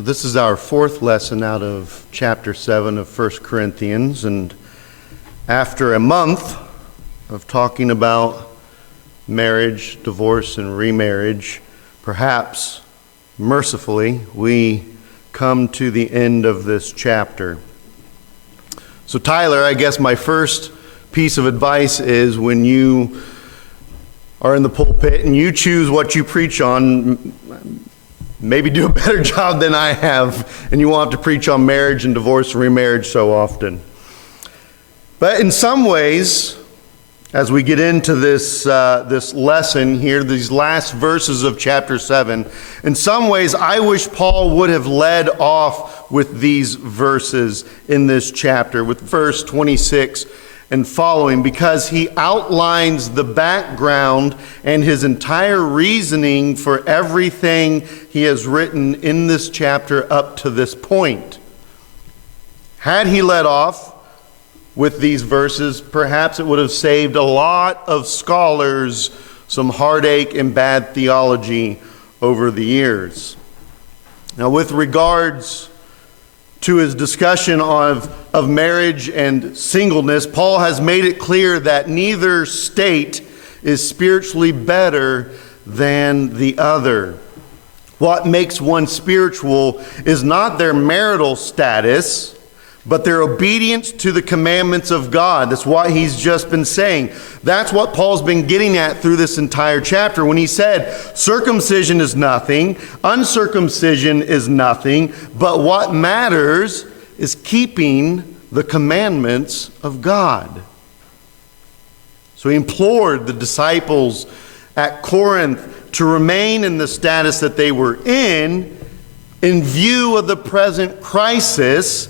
So this is our fourth lesson out of chapter 7 of 1 Corinthians, and after a month of talking about marriage, divorce, and remarriage, perhaps mercifully, we come to the end of this chapter. So Tyler, I guess my first piece of advice is when you are in the pulpit and you choose what you preach on, maybe do a better job than I have, and you won't have to preach on marriage and divorce and remarriage so often. But in some ways, as we get into this lesson here, these last verses of chapter 7, in some ways I wish Paul would have led off with these verses in this chapter, with verse 26 and following, because he outlines the background and his entire reasoning for everything he has written in this chapter up to this point. Had he led off with these verses, perhaps it would have saved a lot of scholars some heartache and bad theology over the years. Now, with regards to his discussion of marriage and singleness, Paul has made it clear that neither state is spiritually better than the other. What makes one spiritual is not their marital status, but their obedience to the commandments of God. That's what he's just been saying. That's what Paul's been getting at through this entire chapter when he said, circumcision is nothing, uncircumcision is nothing, but what matters is keeping the commandments of God. So he implored the disciples at Corinth to remain in the status that they were in view of the present crisis,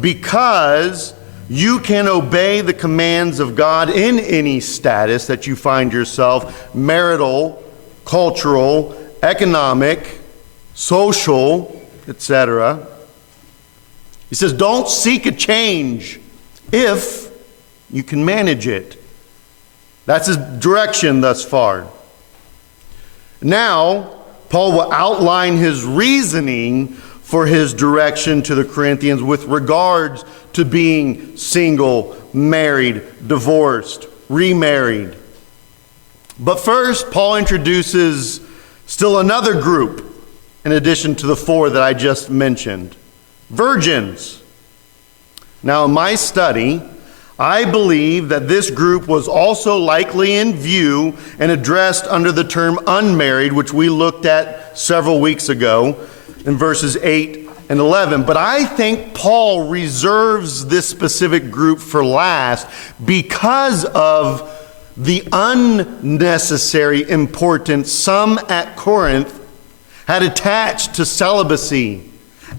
because you can obey the commands of God in any status that you find yourself, marital, cultural, economic, social, etc. He says, don't seek a change if you can manage it. That's his direction thus far. Now, Paul will outline his reasoning for his direction to the Corinthians with regards to being single, married, divorced, remarried. But first, Paul introduces still another group in addition to the four that I just mentioned: virgins. Now, in my study, I believe that this group was also likely in view and addressed under the term unmarried, which we looked at several weeks ago in verses 8 and 11. But I think Paul reserves this specific group for last because of the unnecessary importance some at Corinth had attached to celibacy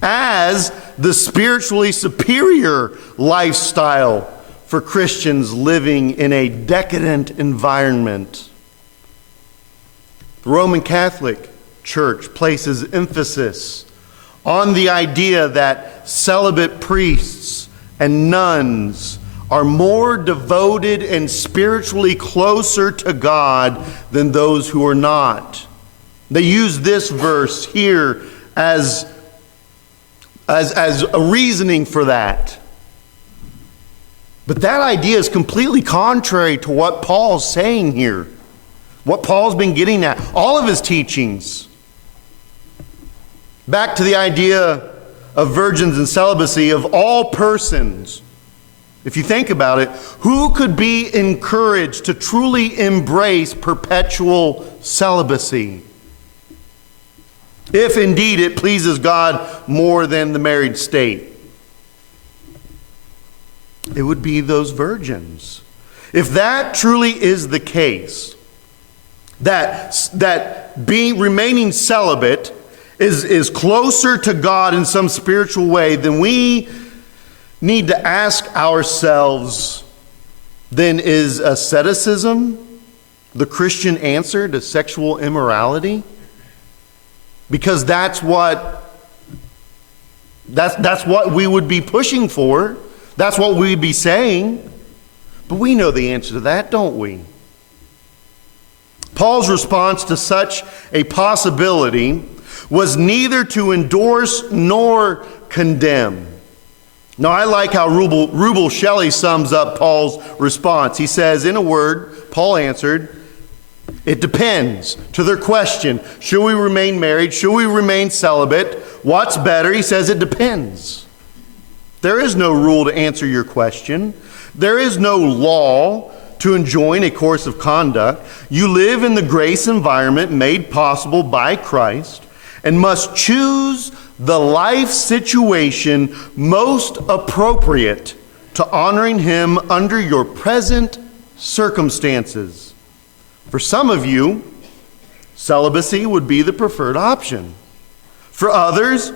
as the spiritually superior lifestyle for Christians living in a decadent environment. The Roman Catholic Church places emphasis on the idea that celibate priests and nuns are more devoted and spiritually closer to God than those who are not. They use this verse here as a reasoning for that. But that idea is completely contrary to what Paul's saying here, what Paul's been getting at, all of his teachings. Back to the idea of virgins and celibacy, of all persons. If you think about it, who could be encouraged to truly embrace perpetual celibacy? If indeed it pleases God more than the married state. It would be those virgins. If that truly is the case, that remaining celibate is closer to God in some spiritual way, then we need to ask ourselves, then is asceticism the Christian answer to sexual immorality? Because that's what we would be pushing for. That's what we'd be saying. But we know the answer to that, don't we? Paul's response to such a possibility was neither to endorse nor condemn. Now, I like how Rubel Shelley sums up Paul's response. He says, in a word, Paul answered, it depends. To their question, should we remain married? Should we remain celibate? What's better? He says it depends. There is no rule to answer your question. There is no law to enjoin a course of conduct. You live in the grace environment made possible by Christ and must choose the life situation most appropriate to honoring Him under your present circumstances. For some of you, celibacy would be the preferred option. For others,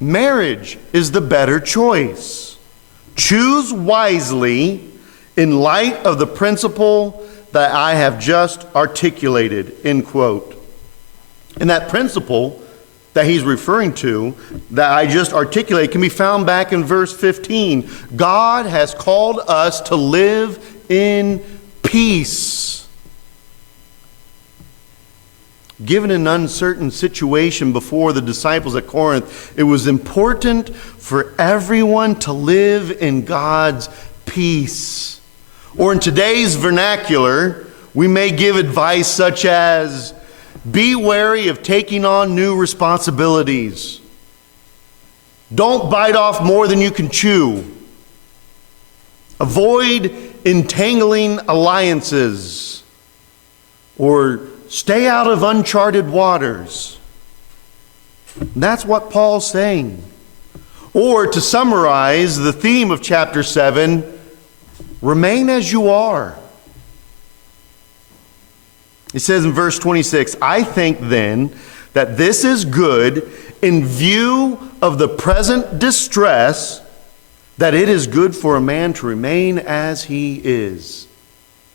marriage is the better choice. Choose wisely in light of the principle that I have just articulated, end quote. And that principle that he's referring to, that I just articulated, can be found back in verse 15. God has called us to live in peace. Given an uncertain situation before the disciples at Corinth, it was important for everyone to live in God's peace. Or in today's vernacular, we may give advice such as, be wary of taking on new responsibilities. Don't bite off more than you can chew. Avoid entangling alliances. Or stay out of uncharted waters. That's what Paul's saying. Or to summarize the theme of chapter 7, remain as you are. It says in verse 26, I think then that this is good in view of the present distress, that it is good for a man to remain as he is.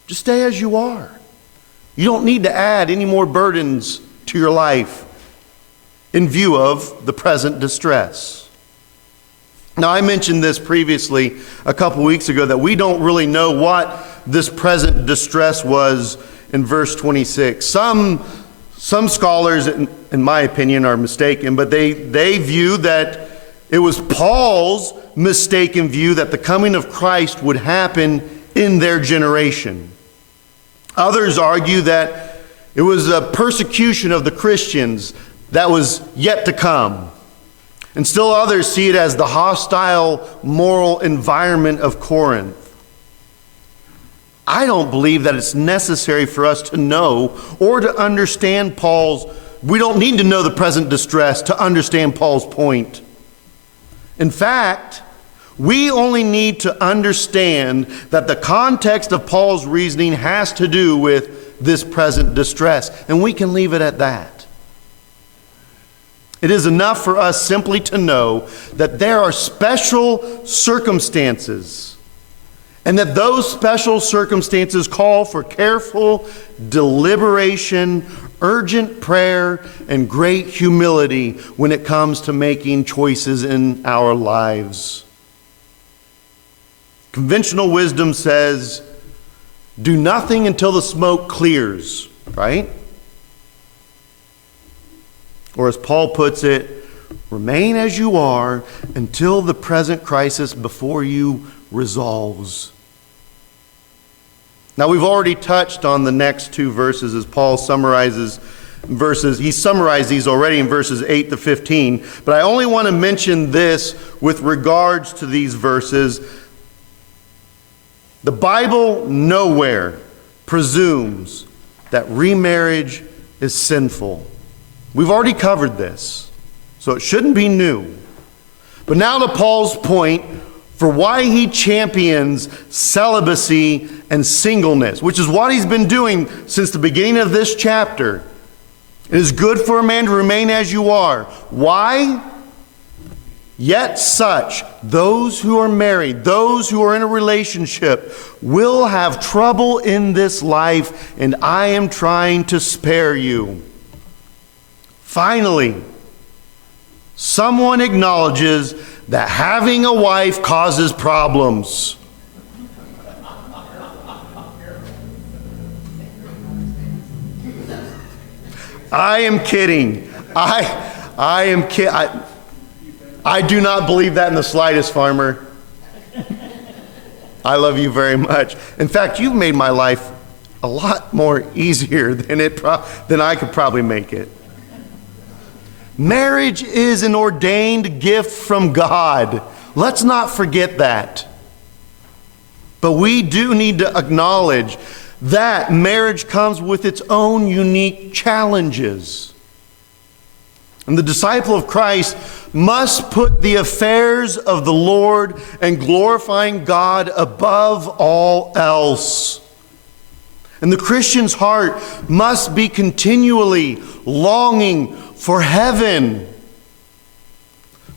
Just stay as you are. You don't need to add any more burdens to your life in view of the present distress. Now, I mentioned this previously a couple weeks ago, that we don't really know what this present distress was in verse 26. Some scholars, in my opinion, are mistaken, but they view that it was Paul's mistaken view that the coming of Christ would happen in their generation. Others argue that it was a persecution of the Christians that was yet to come. And still others see it as the hostile moral environment of Corinth. I don't believe that it's necessary for us to know or to understand we don't need to know the present distress to understand Paul's point. In fact, we only need to understand that the context of Paul's reasoning has to do with this present distress, and we can leave it at that. It is enough for us simply to know that there are special circumstances, and that those special circumstances call for careful deliberation, urgent prayer, and great humility when it comes to making choices in our lives. Conventional wisdom says, do nothing until the smoke clears, right? Or as Paul puts it, remain as you are until the present crisis before you resolves. Now, we've already touched on the next two verses as Paul summarizes verses. He summarized these already in verses 8 to 15, but I only want to mention this with regards to these verses. The Bible nowhere presumes that remarriage is sinful. We've already covered this, so it shouldn't be new. But now to Paul's point for why he champions celibacy and singleness, which is what he's been doing since the beginning of this chapter. It is good for a man to remain as you are. Why? Yet such, those who are married, those who are in a relationship, will have trouble in this life, and I am trying to spare you. Finally, someone acknowledges that having a wife causes problems. I am kidding. I am I do not believe that in the slightest, Farmer. I love you very much. In fact, you've made my life a lot more easier than I could probably make it. Marriage is an ordained gift from God. Let's not forget that. But we do need to acknowledge that marriage comes with its own unique challenges. And the disciple of Christ must put the affairs of the Lord and glorifying God above all else. And the Christian's heart must be continually longing for heaven.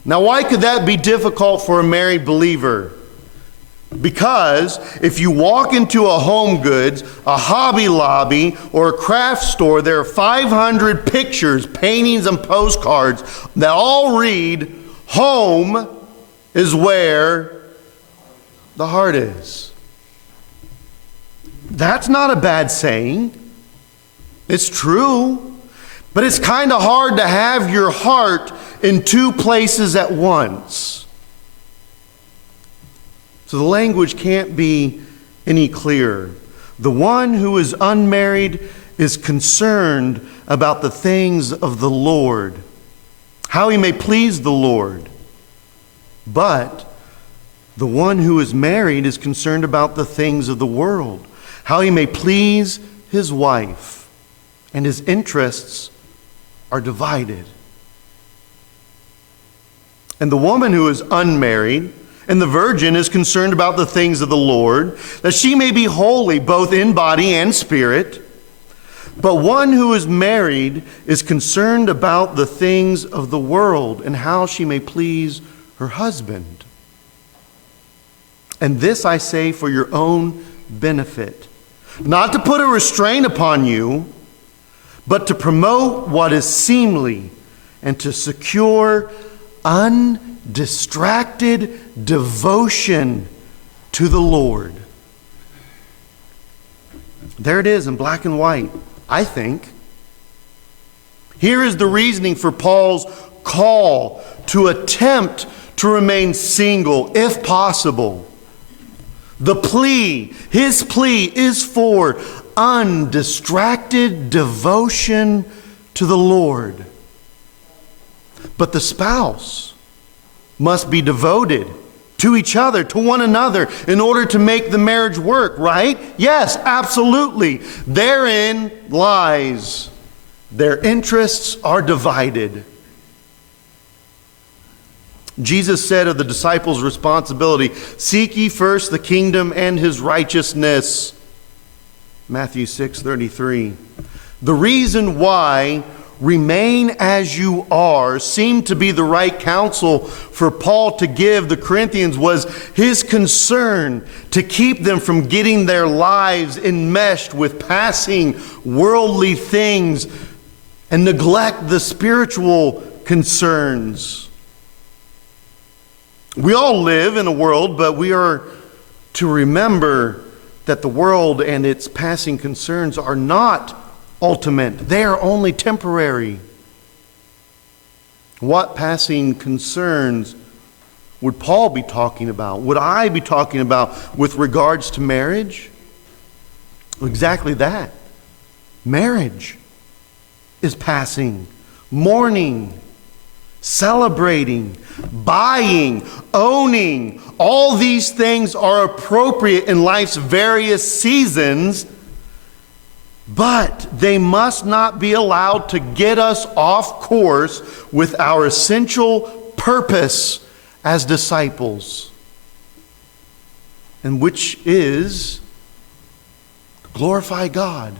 Now, why could that be difficult for a married believer? Because if you walk into a Home Goods, a Hobby Lobby, or a craft store, there are 500 pictures, paintings, and postcards that all read, "Home is where the heart is." That's not a bad saying. It's true. But it's kind of hard to have your heart in two places at once. So the language can't be any clearer. The one who is unmarried is concerned about the things of the Lord, how he may please the Lord. But the one who is married is concerned about the things of the world, how he may please his wife, and his interests are divided. And the woman who is unmarried and the virgin is concerned about the things of the Lord, that she may be holy both in body and spirit. But one who is married is concerned about the things of the world and how she may please her husband. And this I say for your own benefit, not to put a restraint upon you, but to promote what is seemly and to secure undistracted devotion to the Lord. There it is in black and white, I think. Here is the reasoning for Paul's call to attempt to remain single, if possible. The plea, his plea is for undistracted devotion to the Lord. But the spouse must be devoted to each other, to one another, in order to make the marriage work, right? Yes, absolutely. Therein lies. Their interests are divided. Jesus said of the disciples' responsibility, "Seek ye first the kingdom and his righteousness." Matthew 6:33. The reason why "remain as you are" seemed to be the right counsel for Paul to give the Corinthians was his concern to keep them from getting their lives enmeshed with passing worldly things and neglect the spiritual concerns. We all live in a world, but we are to remember that the world and its passing concerns are not ultimate. They are only temporary. What passing concerns would Paul be talking about? Would I be talking about with regards to marriage? Exactly that. Marriage is passing, mourning, celebrating, buying, owning. All these things are appropriate in life's various seasons, but they must not be allowed to get us off course with our essential purpose as disciples, and which is glorify God.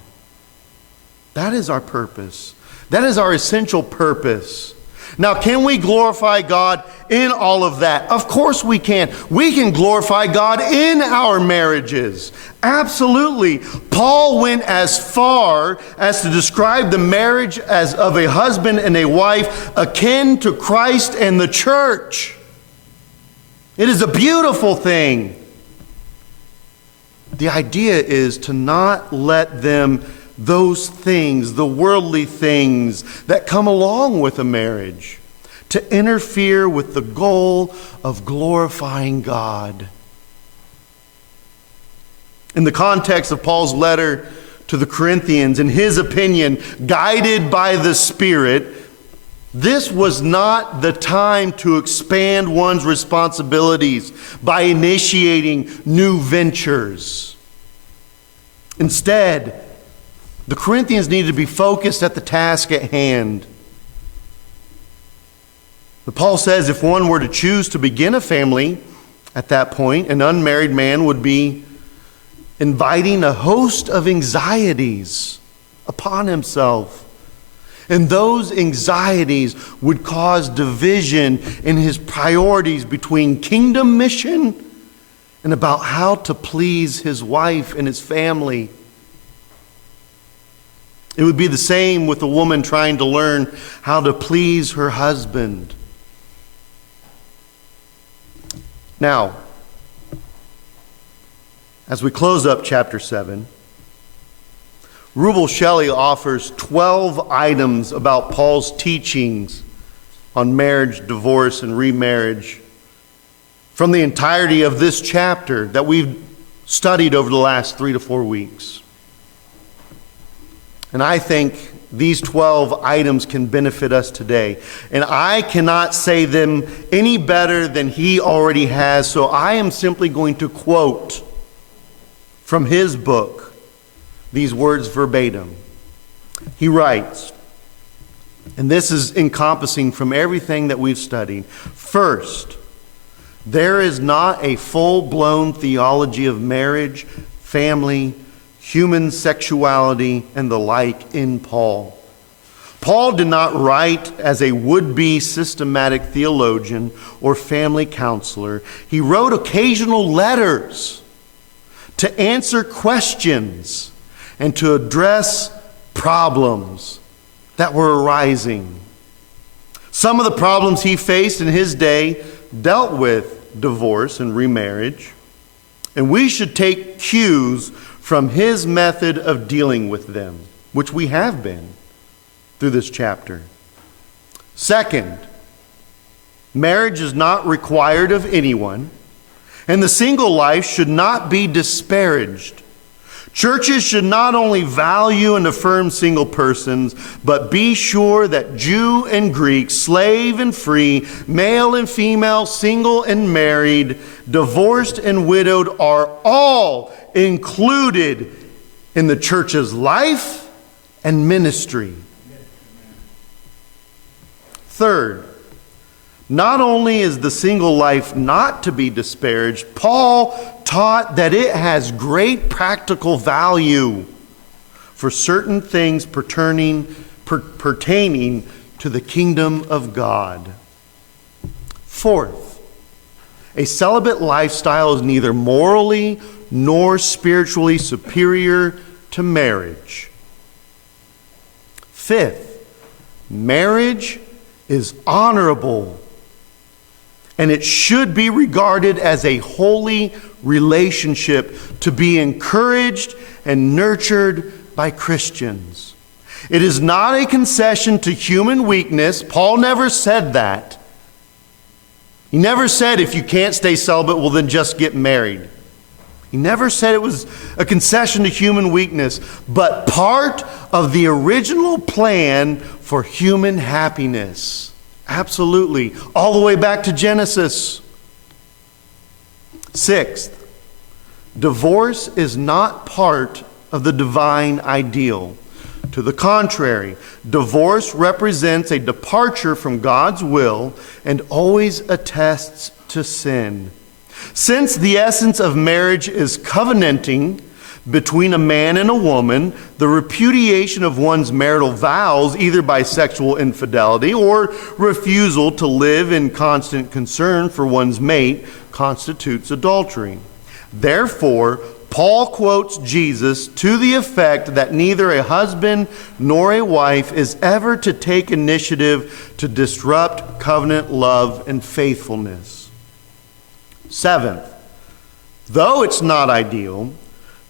That is our purpose. That is our essential purpose. Now, can we glorify God in all of that? Of course we can. We can glorify God in our marriages. Absolutely. Paul went as far as to describe the marriage as of a husband and a wife akin to Christ and the church. It is a beautiful thing. The idea is to not let them those things, the worldly things that come along with a marriage, to interfere with the goal of glorifying God. In the context of Paul's letter to the Corinthians, in his opinion, guided by the Spirit, this was not the time to expand one's responsibilities by initiating new ventures. Instead, the Corinthians needed to be focused at the task at hand. But Paul says if one were to choose to begin a family at that point, an unmarried man would be inviting a host of anxieties upon himself. And those anxieties would cause division in his priorities between kingdom mission and about how to please his wife and his family. It would be the same with a woman trying to learn how to please her husband. Now, as we close up chapter 7, Rubel Shelley offers 12 items about Paul's teachings on marriage, divorce, and remarriage from the entirety of this chapter that we've studied over the last 3 to 4 weeks. And I think these 12 items can benefit us today. And I cannot say them any better than he already has, so I am simply going to quote from his book these words verbatim. He writes, and this is encompassing from everything that we've studied. First, there is not a full-blown theology of marriage, family, human sexuality, and the like in Paul. Paul did not write as a would-be systematic theologian or family counselor. He wrote occasional letters to answer questions and to address problems that were arising. Some of the problems he faced in his day dealt with divorce and remarriage, and we should take cues from his method of dealing with them, which we have been through this chapter. Second, marriage is not required of anyone, and the single life should not be disparaged. Churches should not only value and affirm single persons, but be sure that Jew and Greek, slave and free, male and female, single and married, divorced and widowed are all included in the church's life and ministry. Third, not only is the single life not to be disparaged, Paul taught that it has great practical value for certain things pertaining to the kingdom of God. Fourth, a celibate lifestyle is neither morally nor spiritually superior to marriage. Fifth, marriage is honorable, and it should be regarded as a holy relationship to be encouraged and nurtured by Christians. It is not a concession to human weakness. Paul never said that. He never said if you can't stay celibate, well then just get married. He never said it was a concession to human weakness, but part of the original plan for human happiness. Absolutely. All the way back to Genesis. Sixth, divorce is not part of the divine ideal. To the contrary, divorce represents a departure from God's will and always attests to sin. Since the essence of marriage is covenanting between a man and a woman, the repudiation of one's marital vows, either by sexual infidelity or refusal to live in constant concern for one's mate, constitutes adultery. Therefore, Paul quotes Jesus to the effect that neither a husband nor a wife is ever to take initiative to disrupt covenant love and faithfulness. Seventh, though it's not ideal,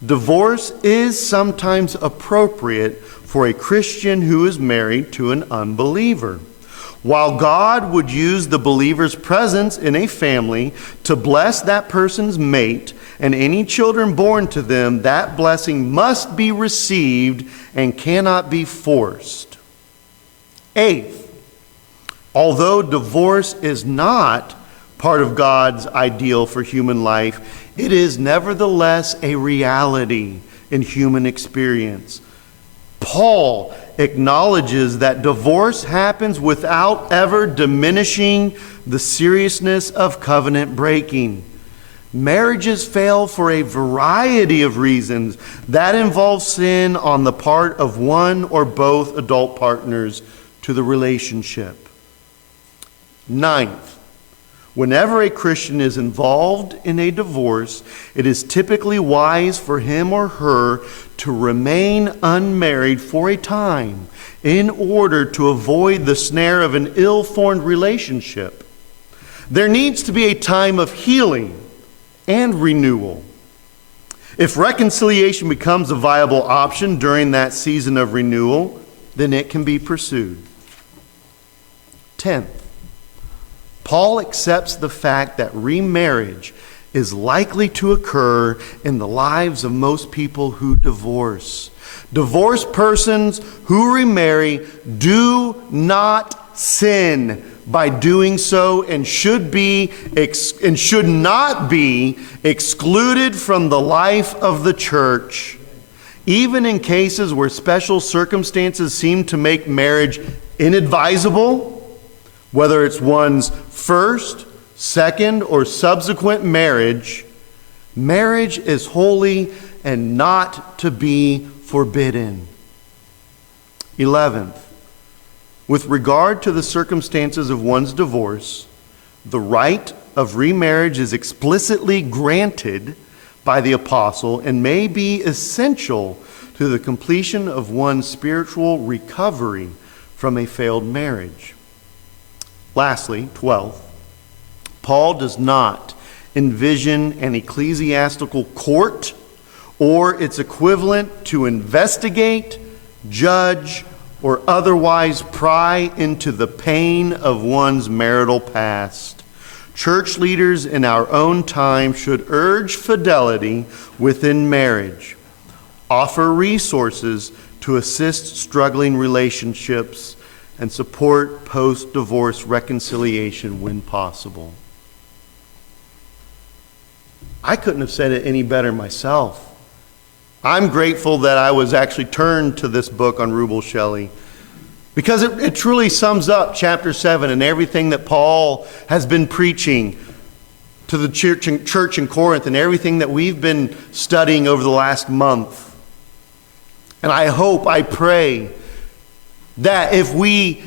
Divorce is sometimes appropriate for a Christian who is married to an unbeliever. While God would use the believer's presence in a family to bless that person's mate and any children born to them, that blessing must be received and cannot be forced. Eighth, although divorce is not part of God's ideal for human life, it is nevertheless a reality in human experience. Paul acknowledges that divorce happens without ever diminishing the seriousness of covenant breaking. Marriages fail for a variety of reasons that involve sin on the part of one or both adult partners to the relationship. Ninth, whenever a Christian is involved in a divorce, it is typically wise for him or her to remain unmarried for a time in order to avoid the snare of an ill-formed relationship. There needs to be a time of healing and renewal. If reconciliation becomes a viable option during that season of renewal, then it can be pursued. 10th, Paul accepts the fact that remarriage is likely to occur in the lives of most people who divorce. Divorced persons who remarry do not sin by doing so and should not be excluded from the life of the church. Even in cases where special circumstances seem to make marriage inadvisable, whether it's one's first, second, or subsequent marriage, marriage is holy and not to be forbidden. 11th, with regard to the circumstances of one's divorce, the right of remarriage is explicitly granted by the apostle and may be essential to the completion of one's spiritual recovery from a failed marriage. Lastly, 12th, Paul does not envision an ecclesiastical court or its equivalent to investigate, judge, or otherwise pry into the pain of one's marital past. Church leaders in our own time should urge fidelity within marriage, offer resources to assist struggling relationships, and support post-divorce reconciliation when possible. I couldn't have said it any better myself. I'm grateful that I was actually turned to this book on Rubel Shelley, because it truly sums up chapter 7 and everything that Paul has been preaching to the church in Corinth and everything that we've been studying over the last month. And I pray that if we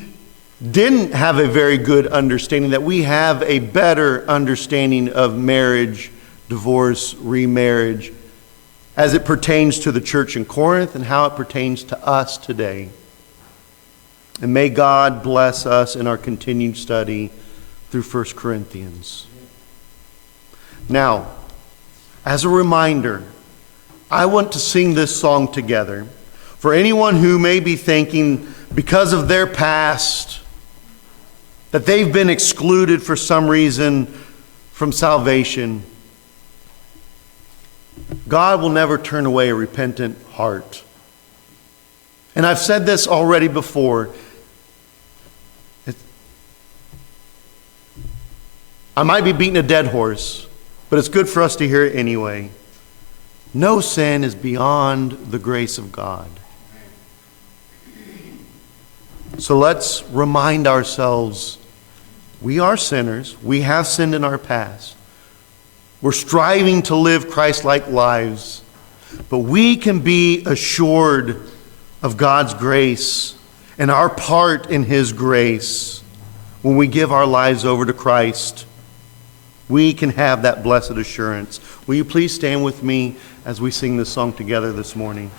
didn't have a very good understanding, that we have a better understanding of marriage, divorce, remarriage, as it pertains to the church in Corinth and how it pertains to us today. And may God bless us in our continued study through 1 Corinthians. Now, as a reminder, I want to sing this song together. For anyone who may be thinking, because of their past, that they've been excluded for some reason from salvation, God will never turn away a repentant heart. And I've said this already before. I might be beating a dead horse, but it's good for us to hear it anyway. No sin is beyond the grace of God. So let's remind ourselves, we are sinners. We have sinned in our past. We're striving to live Christ-like lives, but we can be assured of God's grace and our part in His grace. When we give our lives over to Christ, we can have that blessed assurance. Will you please stand with me as we sing this song together this morning?